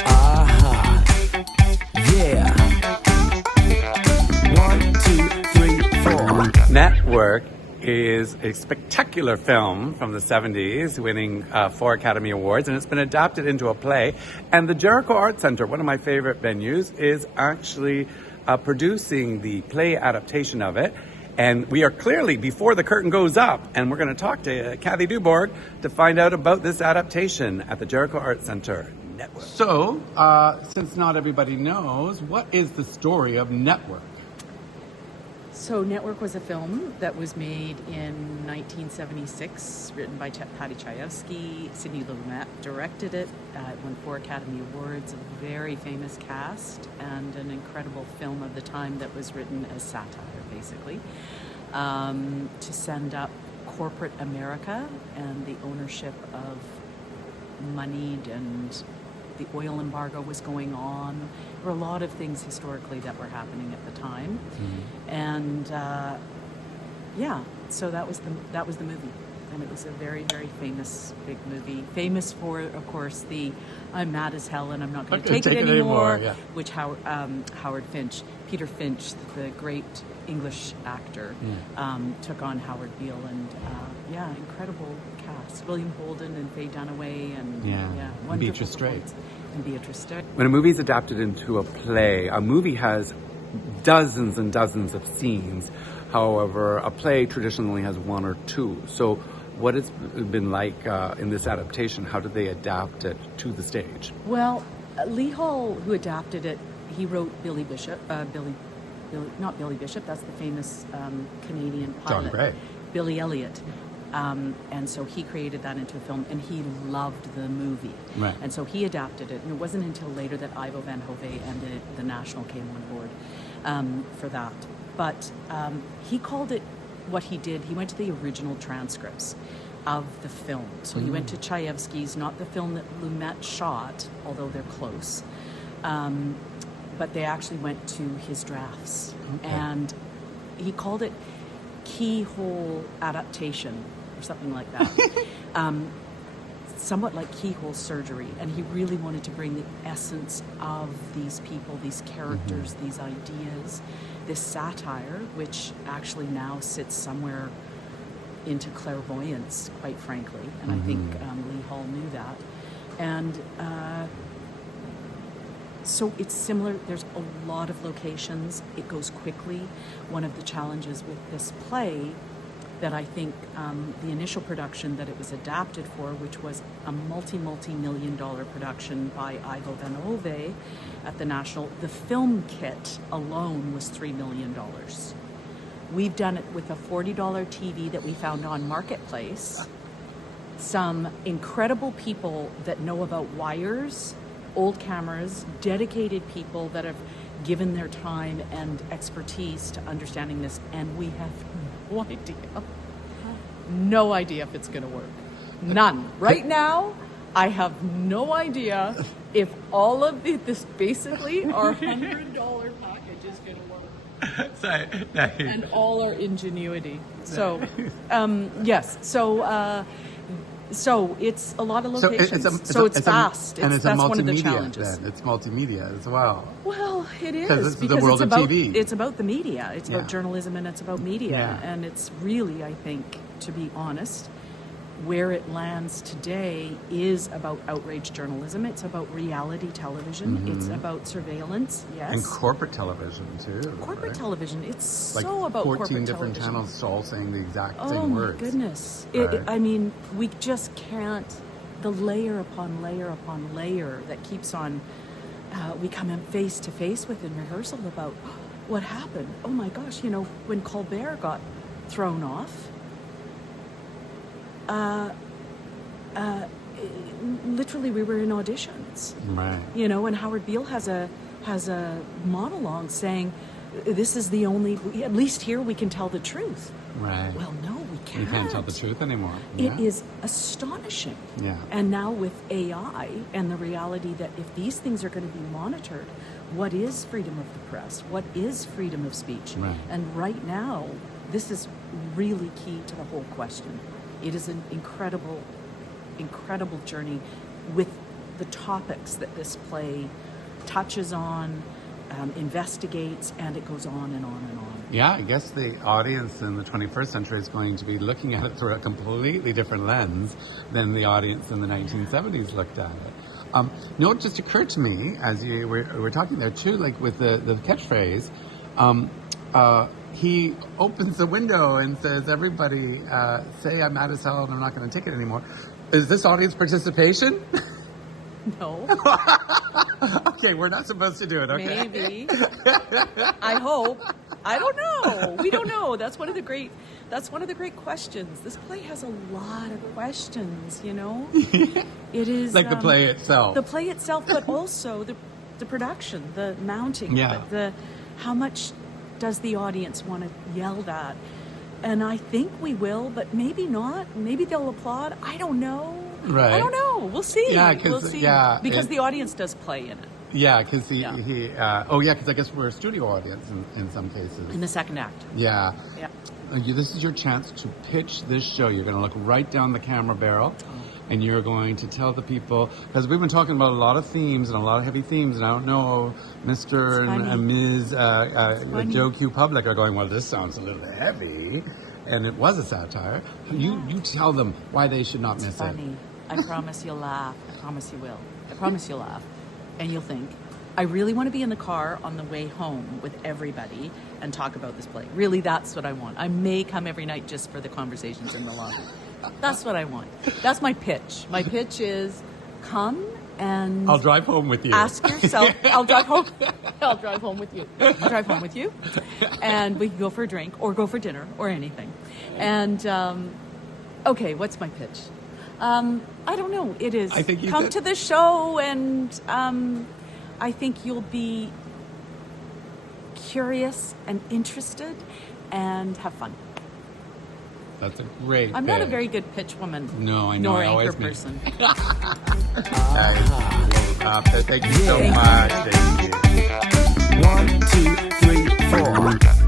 Aha. Yeah. 1, 2, 3, 4. Network is a spectacular film from the 70s, winning 4 Academy Awards, and it's been adapted into a play. And the Jericho Arts Center, one of my favorite venues, is actually producing the play adaptation of it. And we are clearly before the curtain goes up, and we're going to talk to Kathleen Duborg to find out about this adaptation at the Jericho Arts Center Network. So, since not everybody knows, what is the story of Network? So Network was a film that was made in 1976, written by Paddy Chayefsky. Sidney Lumet directed it. It won 4 Academy Awards, a very famous cast, and an incredible film of the time that was written as satire, basically, to send up corporate America and the ownership of moneyed, and the oil embargo was going on. There were a lot of things historically that were happening at the time. And so that was the movie, and it was a very, very famous big movie, famous for, of course, the "I'm mad as hell and I'm not going to take it anymore," which Peter Finch, the great English actor, took on Howard Beale, and incredible cast: William Holden and Faye Dunaway, and Beatrice Straight. And Beatrice Straight. When a movie is adapted into a play, a movie has dozens and dozens of scenes. However, a play traditionally has 1 or 2. So what has been like in this adaptation? How did they adapt it to the stage? Well, Lee Hall, who adapted it, he wrote Billy Bishop, not Billy Bishop, that's the famous Canadian pilot. John Gray. Billy Elliot. And so he created that into a film, and he loved the movie. Right. And so he adapted it, and it wasn't until later that Ivo Van Hove and the National came on board for that. But he called it, what he did, he went to the original transcripts of the film. So he went to Chayefsky's, not the film that Lumet shot, although they're close, but they actually went to his drafts. Okay. And he called it keyhole adaptation, or something like that. Somewhat like keyhole surgery. And he really wanted to bring the essence of these people, these characters, these ideas, this satire, which actually now sits somewhere into clairvoyance, quite frankly. And I think Lee Hall knew that. And so it's similar. There's a lot of locations. It goes quickly. One of the challenges with this play that I think the initial production that it was adapted for, which was a multi-million-dollar production by Ivo Van Hove at the National, the film kit alone was $3 million. We've done it with a $40 TV that we found on Marketplace, some incredible people that know about wires, old cameras, dedicated people that have given their time and expertise to understanding this, and we have no idea if it's going to work. None. Right now, I have no idea if all of this, basically, our $100 package is going to work. And all our ingenuity. So, yes. So it's a lot of locations. It's fast. That's one of the challenges. Then. It's multimedia as well. Well, it is. Because it's the world of TV. It's about the media. It's about journalism, and it's about media. Yeah. And it's really, I think, to be honest, where it lands today is about outrage journalism. It's about reality television. It's about surveillance, yes. And corporate television, too. Corporate television. It's like so about corporate television. 14 different channels all saying the exact same words. Oh, my goodness. Right. I mean, we just can't, the layer upon layer upon layer that keeps on, we come in face to face with in rehearsal about what happened. Oh, my gosh, when Colbert got thrown off, literally we were in auditions, right? And Howard Beale has a monologue saying, "This is the only, at least here we can tell the truth." Right. Well, no, we can't. You can't tell the truth anymore. It is astonishing. Yeah. And now with AI and the reality that if these things are going to be monitored, what is freedom of the press? What is freedom of speech? Right. And right now, this is really key to the whole question. It is an incredible journey with the topics that this play touches on, investigates, and it goes on and on and on. Yeah, I guess the audience in the 21st century is going to be looking at it through a completely different lens than the audience in the 1970s looked at it. You know, what just occurred to me as you were talking there too, like with the catchphrase, he opens the window and says, everybody say I'm mad as hell and I'm not going to take it anymore. Is this audience participation? No. Okay, we're not supposed to do it, okay? Maybe. I hope. I don't know. We don't know. That's one of the great questions. This play has a lot of questions, you know? It is like the play itself. The play itself, but also the production, the mounting, yeah. How much does the audience want to yell that? And I think we will, but maybe not. Maybe they'll applaud. I don't know. Right. I don't know. We'll see. Yeah, we'll see. Because the audience does play in it. Yeah, because because I guess we're a studio audience in some cases. In the second act. Yeah. Yeah. This is your chance to pitch this show. You're going to look right down the camera barrel, and you're going to tell the people, because we've been talking about a lot of themes and a lot of heavy themes, and I don't know, Mr. and Ms. Joe Q. Public are going, well, this sounds a little heavy, and it was a satire. You tell them why they should not miss funny. it. I promise you'll laugh. I promise you will. I promise you'll laugh. And you'll think, I really want to be in the car on the way home with everybody and talk about this play. Really, that's what I want. I may come every night just for the conversations in the lobby. That's what I want. That's my pitch. My pitch is come and... I'll drive home with you. Ask yourself... I'll drive home with you. I'll drive home with you. And we can go for a drink or go for dinner or anything. And, okay, what's my pitch? I don't know. It is come to the show, and I think you'll be curious and interested and have fun. That's a great I'm not a very good pitch woman. No, I know. Nor I anchor always person. Thank you so much. Thank you. 1, 2, 3, 4.